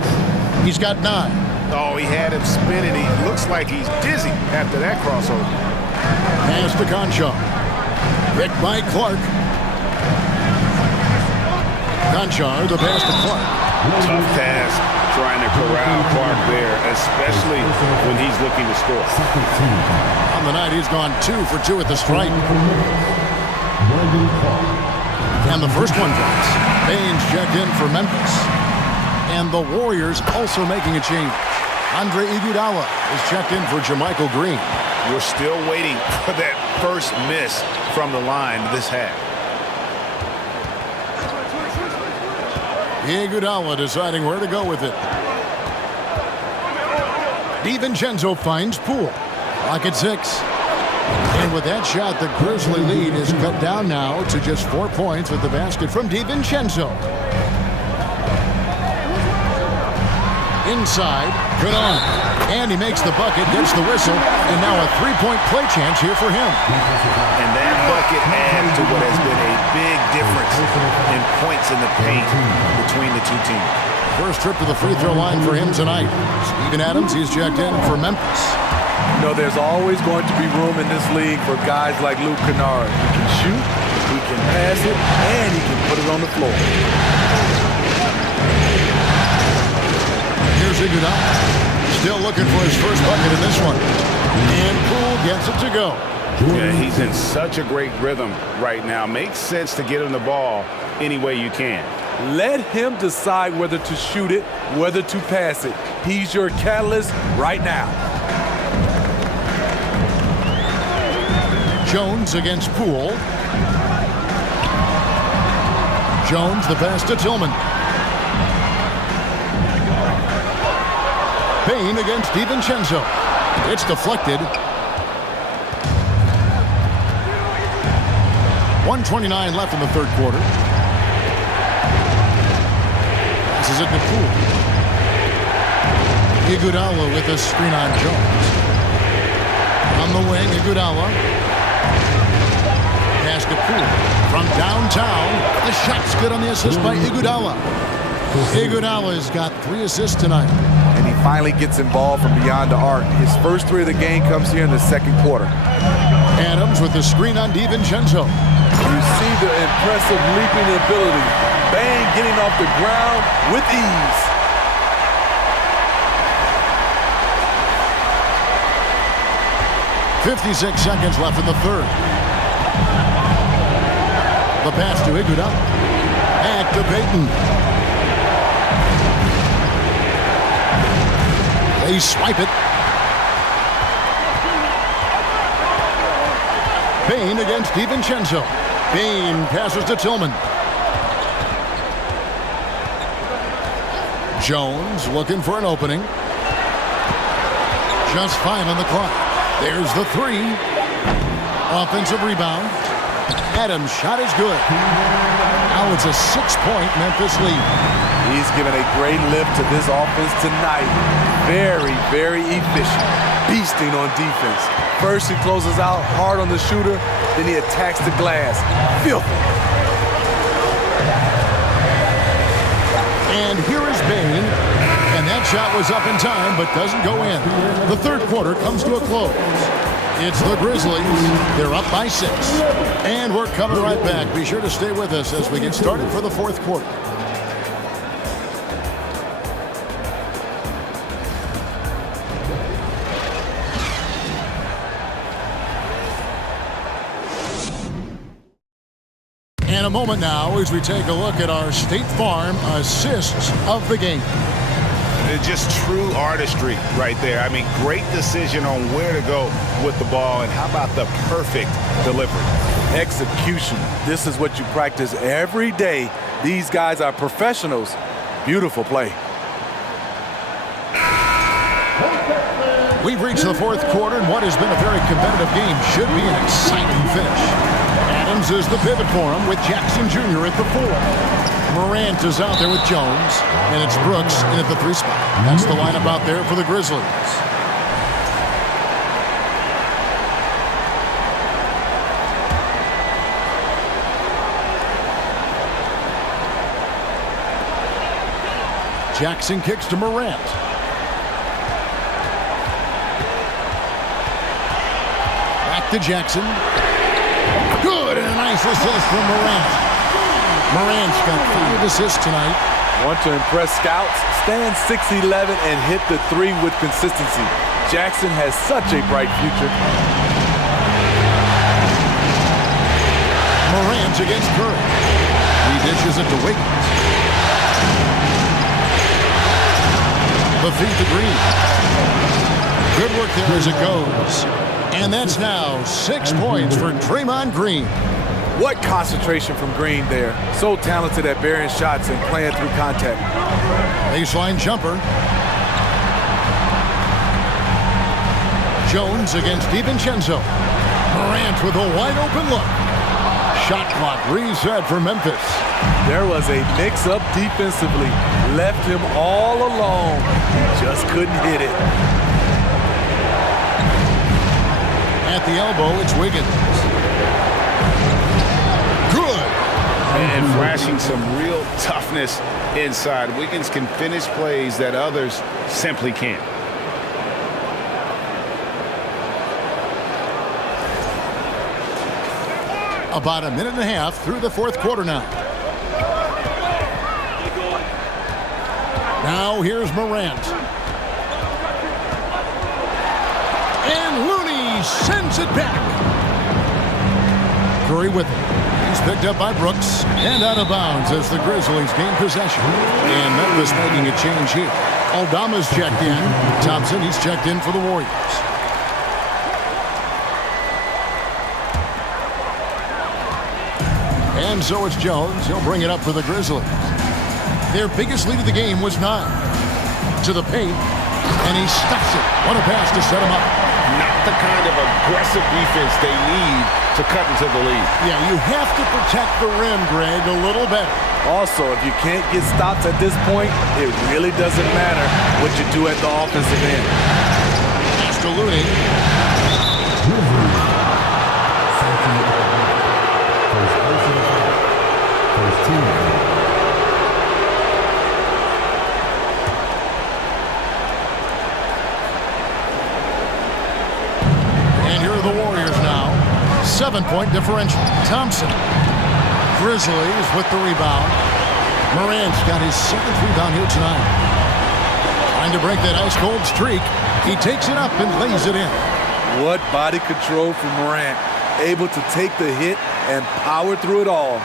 He's got 9. Oh, he had him spinning. He looks like he's dizzy after that crossover. Pass to Concha. Picked by Clark. Concha, the pass to Clark. Tough task trying to corral Clark there, especially when he's looking to score. On the night, he's gone 2 for 2 at the stripe. And the first one drops. Baines checked in for Memphis. And the Warriors also making a change. Andre Iguodala is checked in for Jermichael Green. We're still waiting for that first miss from the line this half. Iguodala deciding where to go with it. DiVincenzo finds Poole. Clock at 6. And with that shot, the Grizzly lead is cut down now to just 4 points with the basket from DiVincenzo. Inside, good on. And he makes the bucket, gets the whistle, and now a 3-point play chance here for him. And that bucket adds to what has been a big difference in points in the paint between the two teams. First trip to the free throw line for him tonight. Steven Adams, he's checked in for Memphis. You know, there's always going to be room in this league for guys like Luke Kennard. He can shoot, he can pass it, and he can put it on the floor. Here's Iguodala. Still looking for his first bucket in this one. And Poole gets it to go. Yeah, he's in such a great rhythm right now. Makes sense to get him the ball any way you can. Let him decide whether to shoot it, whether to pass it. He's your catalyst right now. Jones against Poole. Jones, the pass to Tillman. Payne against DiVincenzo. It's deflected. 1:29 left in the third quarter. Passes it to Poole. Iguodala with a screen on Jones. On the wing, YuGiOh. Pass to Poole. From downtown, the shot's good on the assist by YuGiOh. YuGiOh has got 3 assists tonight. And he finally gets involved from beyond the arc. His first 3 of the game comes here in the second quarter. Adams with the screen on DiVincenzo. You see the impressive leaping ability. Bang getting off the ground with ease. .56 seconds left in the third. The pass to YuGiOh. Back to Payton. They swipe it. Bain against DiVincenzo. Bain passes to Tillman. Jones looking for an opening. Just 5 on the clock. There's the 3. Offensive rebound. Adams' shot is good. Now it's a 6-point Memphis lead. He's given a great lift to this offense tonight. Very, very efficient. Beasting on defense. First he closes out hard on the shooter, then he attacks the glass. Filthy. And here is Bain. And that shot was up in time, but doesn't go in. The third quarter comes to a close. It's the Grizzlies. They're up by 6. And we're coming right back. Be sure to stay with us as we get started for the fourth quarter. In a moment now as we take a look at our State Farm assists of the game. It's just true artistry right there. I mean, great decision on where to go with the ball, and how about the perfect delivery? Execution. This is what you practice every day. These guys are professionals. Beautiful play. We've reached the fourth quarter, and what has been a very competitive game should be an exciting finish. Adams is the pivot for him with Jackson Jr. at the 4. Morant is out there with Jones, and it's Brooks in at the 3 spot. That's the lineup out there for the Grizzlies. Jackson kicks to Morant. Back to Jackson. Good, and a nice assist from Morant. Morant's got 5 assists tonight. Want to impress scouts? Stand 6'11" and hit the 3 with consistency. Jackson has such a bright future. Morant against Curry. He dishes it to Wiggins. The feed to Green. Good work there as it goes. And that's now 6 points for Draymond Green. What concentration from Green there. So talented at burying shots and playing through contact. Baseline jumper. Jones against DiVincenzo. Morant with a wide open look. Shot clock reset for Memphis. There was a mix-up defensively. Left him all alone. He just couldn't hit it. At the elbow, it's Wiggins. Good. And flashing some real toughness inside. Wiggins can finish plays that others simply can't. About a minute and a half through the fourth quarter now. Now here's Morant. And Looney sends it back. Curry with it. He's picked up by Brooks and out of bounds as the Grizzlies gain possession. And Memphis making a change here. Aldama's checked in. Thompson, he's checked in for the Warriors. And so it's Jones. He'll bring it up for the Grizzlies. Their biggest lead of the game was 9. To the paint, and he stuffs it. What a pass to set him up. Not the kind of aggressive defense they need to cut into the lead. Yeah, you have to protect the rim, Greg, a little better. Also, if you can't get stops at this point, it really doesn't matter what you do at the offensive end. Pass to Looney. And here are the Warriors now. 7-point differential. Thompson. Grizzlies with the rebound. Morant's got his 7th rebound here tonight. Trying to break that ice-cold streak. He takes it up and lays it in. What body control from Morant. Able to take the hit and power through it all.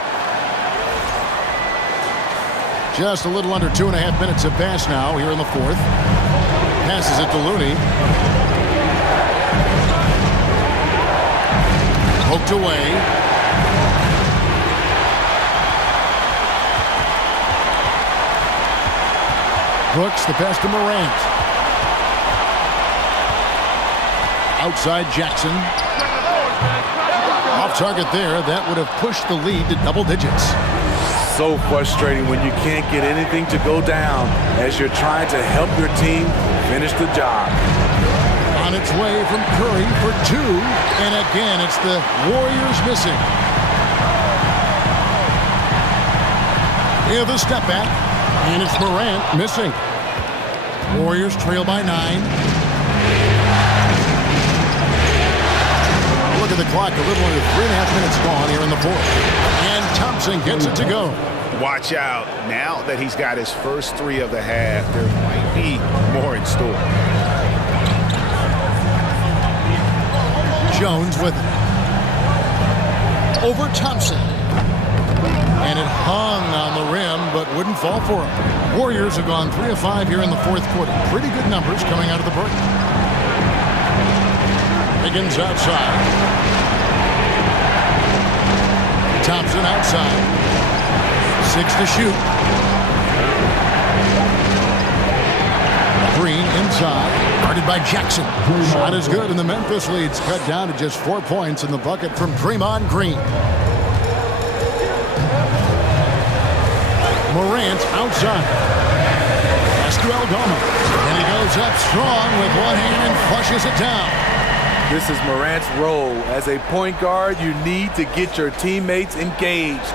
Just a little under 2.5 minutes have passed now here in the 4th. Passes it to Looney. Poked away. Brooks, the pass to Morant. Outside Jackson. Off target there. That would have pushed the lead to double digits. So frustrating when you can't get anything to go down as you're trying to help your team finish the job. On its way from Curry for 2. And again, it's the Warriors missing. Here the step back. And it's Morant missing. Warriors trail by 9. Look at the clock. A little under 3.5 minutes gone here in the 4th. And Thompson gets it to go. Watch out. Now that he's got his first 3 of the half, there might be more in store. Jones with it. Over Thompson. And it hung on the rim, but wouldn't fall for him. Warriors have gone 3 of 5 here in the 4th quarter. Pretty good numbers coming out of the break. Higgins outside. Thompson outside. 6 to shoot. Green inside. Guarded by Jackson. Shot is good, and the Memphis lead's cut down to just 4 points in the bucket from Draymond Green. Morant outside. Pass to Aldama. And he goes up strong with one hand and flushes it down. This is Morant's role. As a point guard, you need to get your teammates engaged.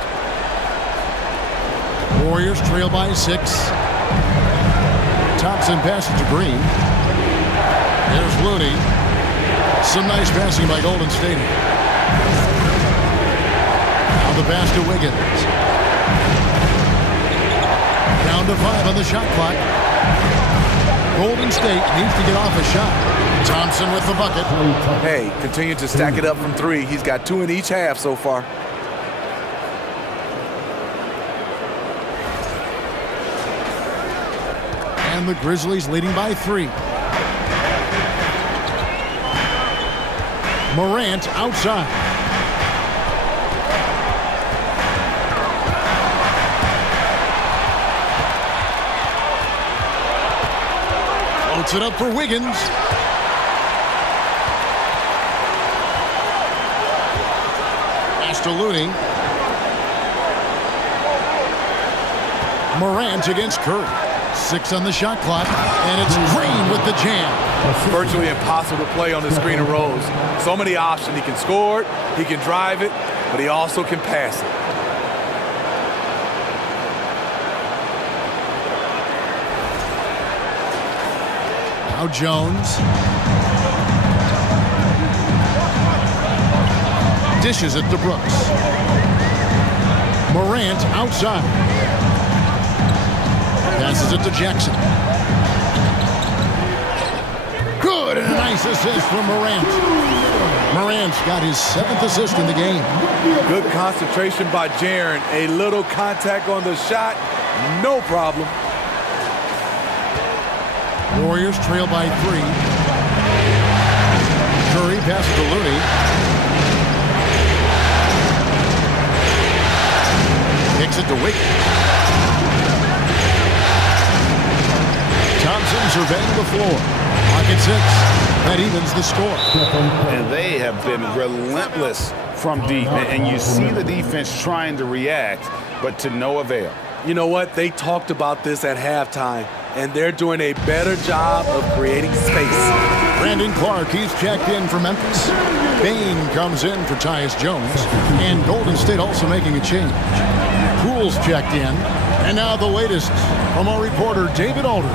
Warriors trail by 6. Thompson passes to Green. There's Looney. Some nice passing by Golden State. Now the pass to Wiggins. Down to 5 on the shot clock. Golden State needs to get off a shot. Thompson with the bucket. Hey, continue to stack it up from 3. He's got 2 in each half so far. And the Grizzlies leading by 3. Morant outside. Floats it up for Wiggins. Pass to Looney. Morant against Curry. 6 on the shot clock, and it's Green with the jam. Virtually impossible to play on the screen and rolls. So many options. He can score it, he can drive it, but he also can pass it. Now Jones. Dishes it to Brooks. Morant outside. Passes it to Jackson. Good, and a nice assist from Morant. Morant's got his 7th assist in the game. Good concentration by Jaren. A little contact on the shot, no problem. Warriors trail by 3. Curry passes to Looney. Kicks it to Wiggins. Thompson surveying the floor. Pocket 6. That evens the score. And they have been relentless from deep. And you see the defense trying to react, but to no avail. You know what? They talked about this at halftime, and they're doing a better job of creating space. Brandon Clark, he's checked in for Memphis. Bain comes in for Tyus Jones. And Golden State also making a change. Poole Poole's checked in. And now the latest from our reporter, David Aldridge.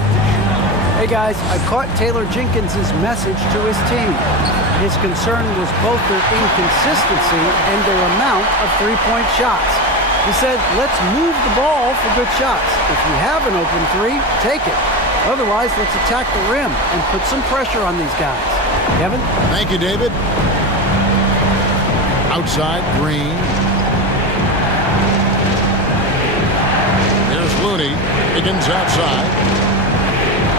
Hey guys, I caught Taylor Jenkins' message to his team. His concern was both their inconsistency and their amount of three-point shots. He said, let's move the ball for good shots. If you have an open three, take it. Otherwise, let's attack the rim and put some pressure on these guys. Kevin? Thank you, David. Outside, Green. There's Looney. Higgins outside.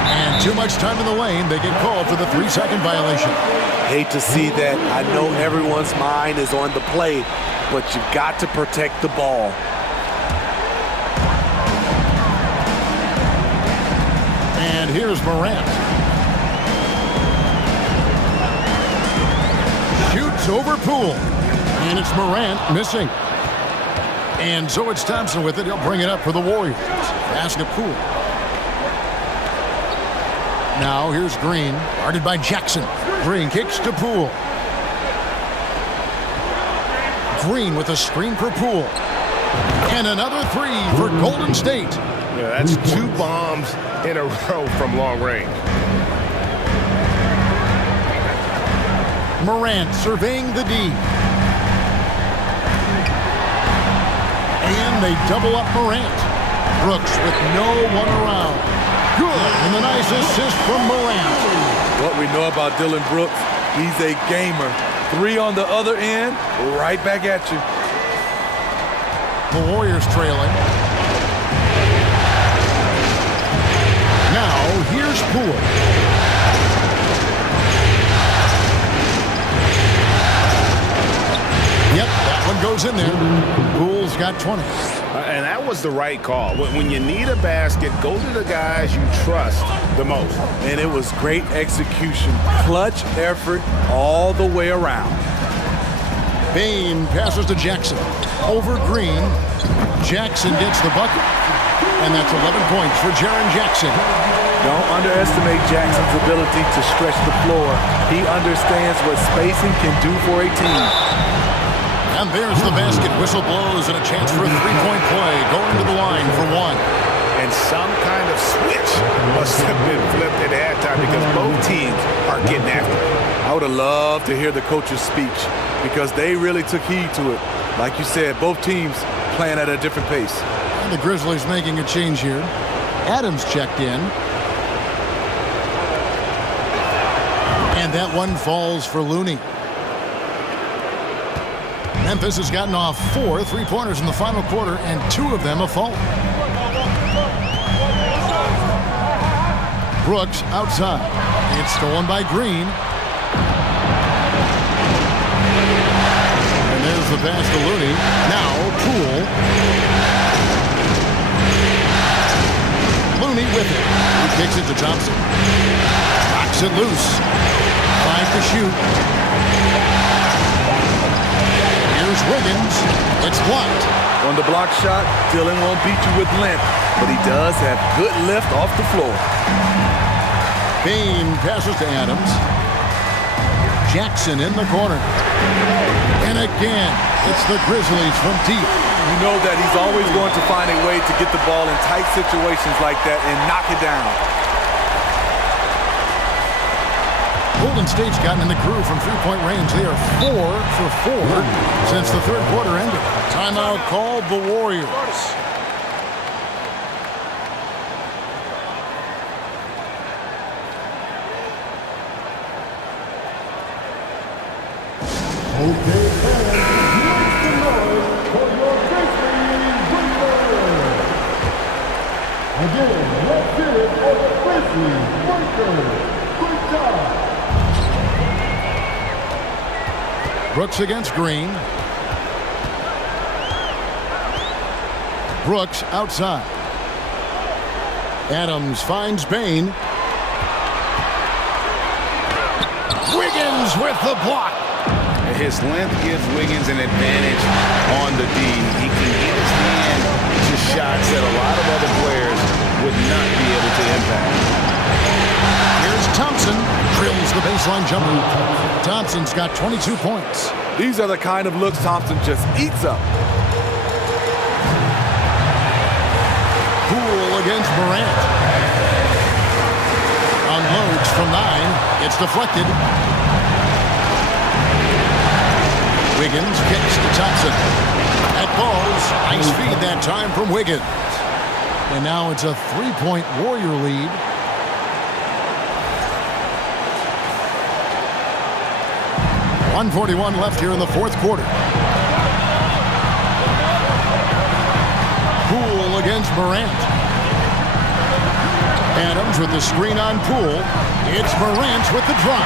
And too much time in the lane. They get called for the 3-second violation. Hate to see that. I know everyone's mind is on the play, but you've got to protect the ball. And here's Morant. Shoots over Poole. And it's Morant missing. And so it's Thompson with it. He'll bring it up for the Warriors. Pass to Poole. Now here's Green. Guarded by Jackson. Green kicks to Poole. Green with a screen for Poole. And another three for Golden State. Yeah, that's 2 bombs in a row from long range. Morant surveying the D. And they double up Morant. Brooks with no one around. Good. And a nice assist from Morant. What we know about Dylan Brooks, he's a gamer. 3 on the other end, right back at you. The Warriors trailing. Now, here's Poole. Yep, that one goes in there. Poole's got 20. And that was the right call. When you need a basket, go to the guys you trust the most. And it was great execution. Clutch effort all the way around. Bane passes to Jackson. Over Green. Jackson gets the bucket. And that's 11 points for Jaren Jackson. Don't underestimate Jackson's ability to stretch the floor. He understands what spacing can do for a team. And there's the basket. Whistle blows and a chance for a three-point play. Going to the line for one. And some kind of switch must have been flipped at halftime because both teams are getting after it. I would have loved to hear the coach's speech because they really took heed to it. Like you said, both teams playing at a different pace. And the Grizzlies making a change here. Adams checked in. And that one falls for Looney. Memphis has gotten off 4 3-pointers in the final quarter, and 2 of them have fallen. Brooks outside. It's stolen by Green. And there's the pass to Looney. Now Poole. Looney with it. He kicks it to Thompson. Knocks it loose. 5 to shoot. Here's Wiggins. It's blocked. On the block shot, Dylan won't beat you with length, but he does have good lift off the floor. Bane passes to Adams. Jackson in the corner. And again, it's the Grizzlies from deep. You know that he's always going to find a way to get the ball in tight situations like that and knock it down. Golden State's gotten in the groove from three-point range. They are 4 for 4 since the third quarter ended. Timeout called the Warriors. Okay, fans, make some noise for your Grizzlies Breakers. Again, let's hear it for the Grizzlies Breakers. Great job. Brooks against Green. Brooks outside. Adams finds Bane. Wiggins with the block. His length gives Wiggins an advantage on the D. He can get his hand to shots that a lot of other players would not be able to impact. Here's Thompson. Drills the baseline jumper. Thompson's got 22 points. These are the kind of looks Thompson just eats up. against Morant. Unloads from 9. It's deflected. Wiggins kicks to Thompson. That falls. Nice feed that time from Wiggins. And now it's a 3-point Warrior lead. .141 left here in the fourth quarter. Poole against Morant. Adams with the screen on Poole. It's Morant with the drop.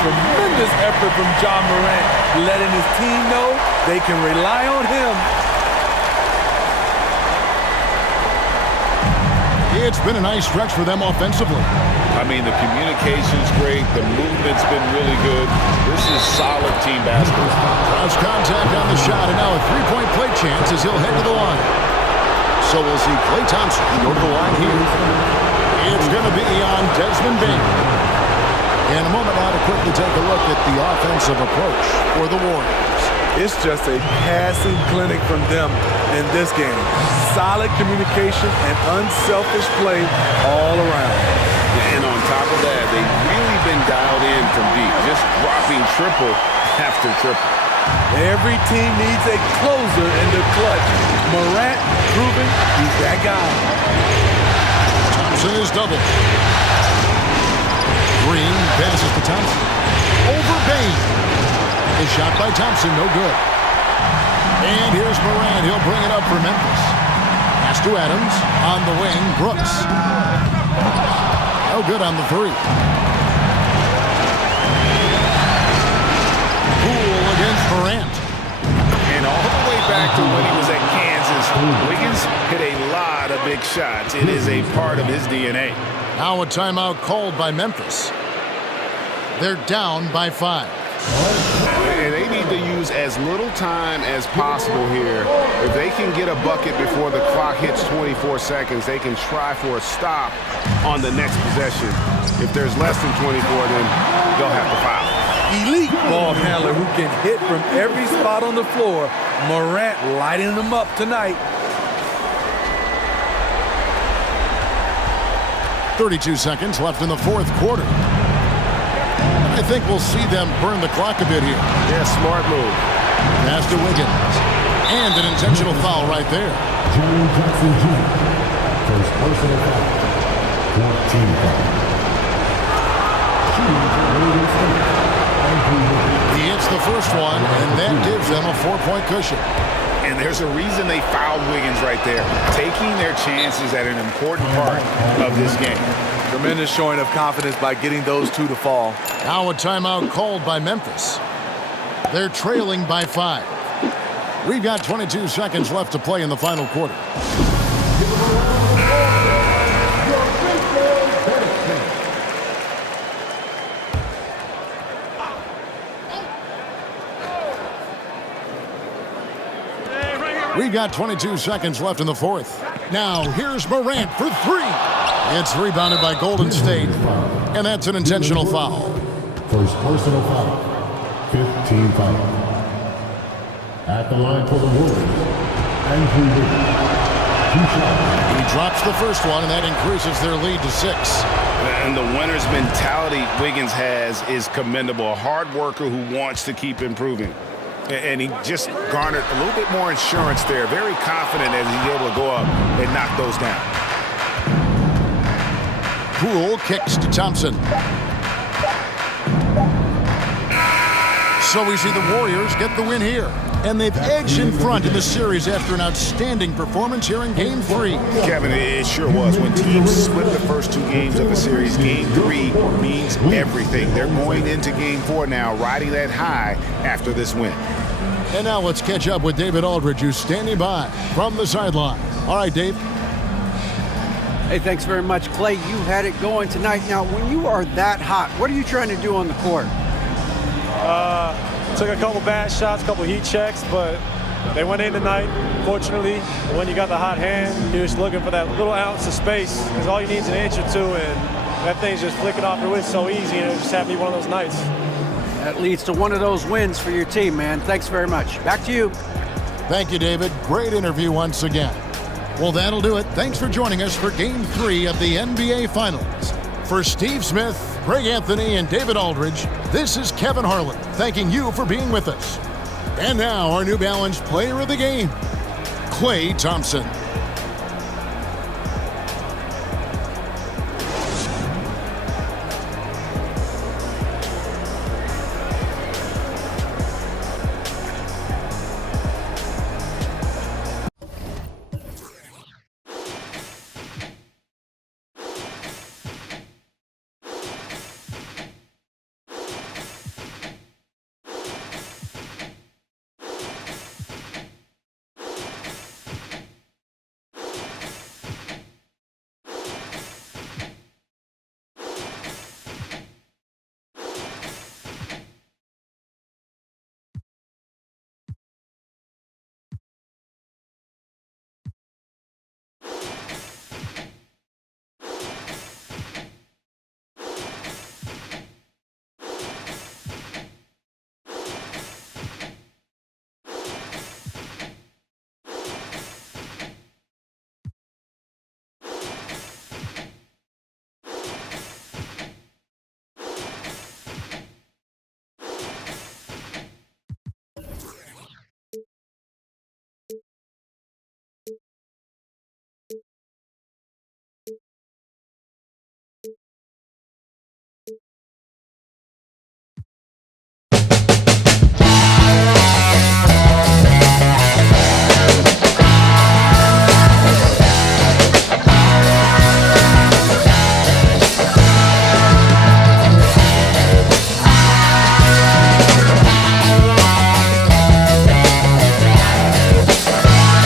Tremendous effort from John Morant, letting his team know they can rely on him. It's been a nice stretch for them offensively. I mean, the communication's great. The movement's been really good. This is solid team basketball. Cross contact on the shot, and now a three-point play chance as he'll head to the line. So we'll see Klay Thompson go to the line here. It's going to be on Desmond Bain. In a moment now to quickly take a look at the offensive approach for the Warriors. It's just a passing clinic from them in this game. Solid communication and unselfish play all around. And on top of that, they've really been dialed in from deep, just dropping triple after triple. Every team needs a closer in the clutch. Morant proving he's that guy. Thompson is double. Green passes to Thompson. Over Bain. The shot by Thompson, no good. And here's Morant. He'll bring it up for Memphis. Pass to Adams. On the wing, Brooks. No good on the three. Poole against Morant. And all the way back to when he was at Kansas, Wiggins hit a lot of big shots. It is a part of his DNA. Now a timeout called by Memphis. They're down by 5. And they need to use as little time as possible here. If they can get a bucket before the clock hits 24 seconds, they can try for a stop on the next possession. If there's less than 24, then they'll have to foul. Elite ball handler who can hit from every spot on the floor. Morant lighting them up tonight. 32 seconds left in the fourth quarter. I think we'll see them burn the clock a bit here. Yeah, smart move. Pass to Wiggins. And an intentional foul right there. Jaren Jackson Jr. First personal foul. 14 foul. He hits the first one, and that gives them a 4-point cushion. And there's a reason they fouled Wiggins right there. Taking their chances at an important part of this game. Tremendous showing of confidence by getting those two to fall. Now a timeout called by Memphis. They're trailing by 5. We've got 22 seconds left to play in the final quarter. We've got 22 seconds left in the fourth. Now, here's Morant for 3. It's rebounded by Golden State, and that's an intentional foul. First personal foul. 15 foul. At the line for the Warriors, Andrew Wiggins. 2 shots. He drops the first one, and that increases their lead to 6. And the winner's mentality Wiggins has is commendable. A hard worker who wants to keep improving. And he just garnered a little bit more insurance there. Very confident as he's able to go up and knock those down. Poole kicks to Thompson. So we see the Warriors get the win here. And they've edged in front in the series after an outstanding performance here in Game 3. Kevin, it sure was. When teams split the first 2 games of a series, Game 3 means everything. They're going into Game 4 now, riding that high after this win. And now let's catch up with David Aldridge, who's standing by from the sideline. All right, Dave. Hey, thanks very much, Klay. You had it going tonight. Now, when you are that hot, what are you trying to do on the court? Took a couple bad shots, a couple heat checks, but they went in tonight, fortunately. When you got the hot hand, you're just looking for that little ounce of space, because all you need is an inch or two, and that thing's just flicking off your wrist so easy, and it just happened to be one of those nights. That leads to one of those wins for your team, man. Thanks very much. Back to you. Thank you, David. Great interview once again. Well, that'll do it. Thanks for joining us for Game 3 of the NBA Finals. For Steve Smith, Greg Anthony, and David Aldridge, this is Kevin Harlan thanking you for being with us. And now, our New Balance Player of the Game, Klay Thompson.